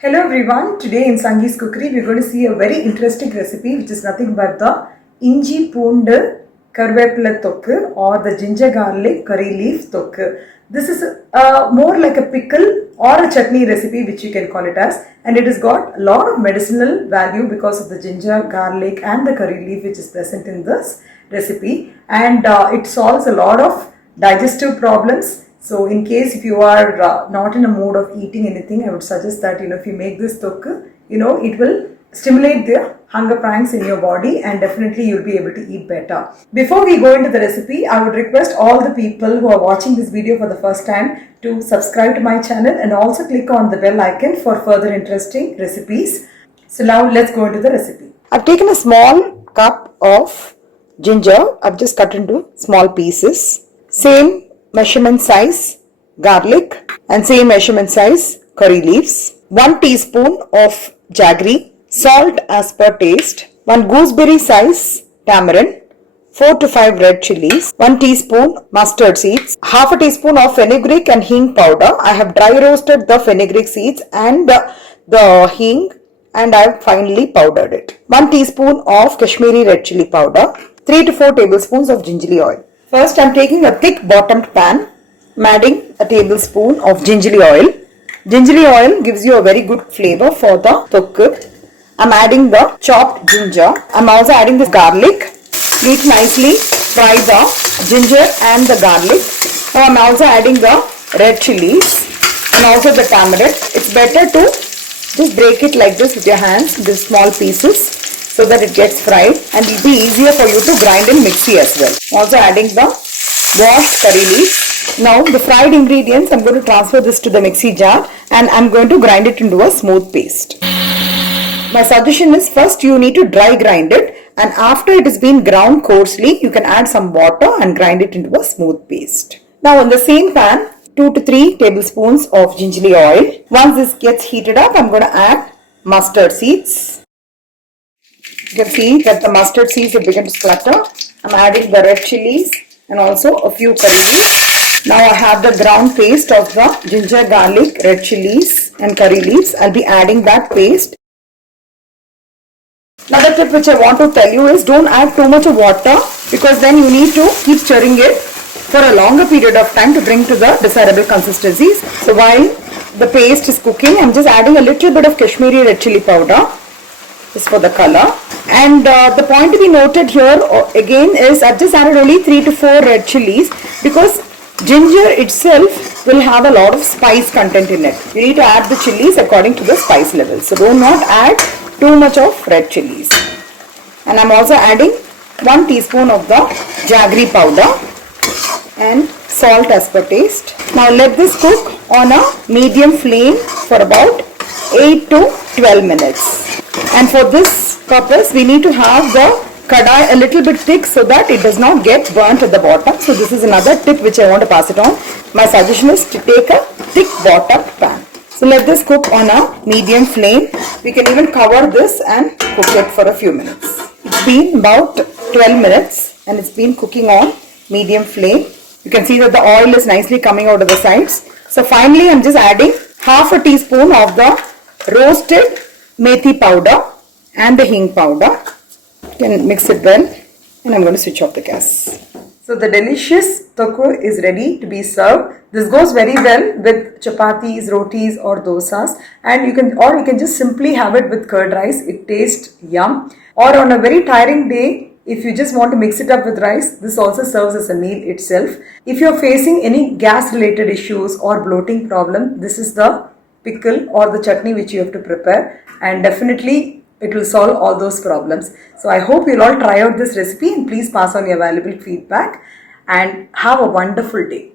Hello everyone, today in Sangee's Cookery we are going to see a very interesting recipe which is nothing but the Inji Poondu Karvepula Tokku or the ginger garlic curry leaf tokku. This is more like a pickle or a chutney recipe which you can call it as, and it has got a lot of medicinal value because of the ginger, garlic and the curry leaf which is present in this recipe, and it solves a lot of digestive problems. So in case if you are not in a mood of eating anything, I would suggest that if you make this tokku, it will stimulate the hunger pangs in your body and definitely you'll be able to eat better. Before we go into the recipe, I would request all the people who are watching this video for the first time to subscribe to my channel and also click on the bell icon for further interesting recipes. So now let's go into the recipe. I've taken a small cup of ginger. I've just cut into small pieces. Same measurement size garlic and same measurement size curry leaves. 1 teaspoon of jaggery, salt as per taste, 1 gooseberry size tamarind, 4 to 5 red chilies, 1 teaspoon mustard seeds, half a teaspoon of fenugreek and hing powder. I have dry roasted the fenugreek seeds and the hing and I have finely powdered it. 1 teaspoon of Kashmiri red chili powder, 3 to 4 tablespoons of gingerly oil. First I am taking a thick bottomed pan. I am adding a tablespoon of gingerly oil. Gingerly oil gives you a very good flavor for the tokku. I am adding the chopped ginger. I am also adding the garlic. Need to nicely fry the ginger and the garlic. Now I am also adding the red chilies and also the tamarind. It's better to just break it like this with your hands, these small pieces, so that it gets fried and it will be easier for you to grind in mixie as well. Also adding the washed curry leaf. Now the fried ingredients, I am going to transfer this to the mixie jar and I am going to grind it into a smooth paste. My suggestion is first you need to dry grind it, and after it has been ground coarsely, you can add some water and grind it into a smooth paste. Now in the same pan, 2 to 3 tablespoons of gingerly oil. Once this gets heated up, I am going to add mustard seeds. You can see that the mustard seeds have begun to splutter. I am adding the red chilies and also a few curry leaves. Now I have the ground paste of the ginger, garlic, red chilies and curry leaves. I will be adding that paste. Another tip which I want to tell you is don't add too much of water, because then you need to keep stirring it for a longer period of time to bring to the desirable consistencies. So while the paste is cooking, I am just adding a little bit of Kashmiri red chili powder. This is for the color. And the point to be noted here again is I've just added only 3 to 4 red chilies because ginger itself will have a lot of spice content in it. You need to add the chilies according to the spice level. So do not add too much of red chilies. And I'm also adding 1 teaspoon of the jaggery powder and salt as per taste. Now let this cook on a medium flame for about 8 to 12 minutes. And for this purpose, we need to have the kadai a little bit thick so that it does not get burnt at the bottom. So this is another tip which I want to pass it on. My suggestion is to take a thick bottomed pan. So let this cook on a medium flame. We can even cover this and cook it for a few minutes. It's been about 12 minutes and it's been cooking on medium flame. You can see that the oil is nicely coming out of the sides. So finally, I'm just adding half a teaspoon of the roasted methi powder and the hing powder. You can mix it well, and I'm going to switch off the gas. So the delicious tokku is ready to be served. This goes very well with chapatis, rotis or dosas, and you can just simply have it with curd rice. It tastes yum. Or on a very tiring day, if you just want to mix it up with rice, this also serves as a meal itself. If you are facing any gas related issues or bloating problem, this is the pickle or the chutney which you have to prepare, and definitely it will solve all those problems. So I hope you'll all try out this recipe and please pass on your valuable feedback and have a wonderful day.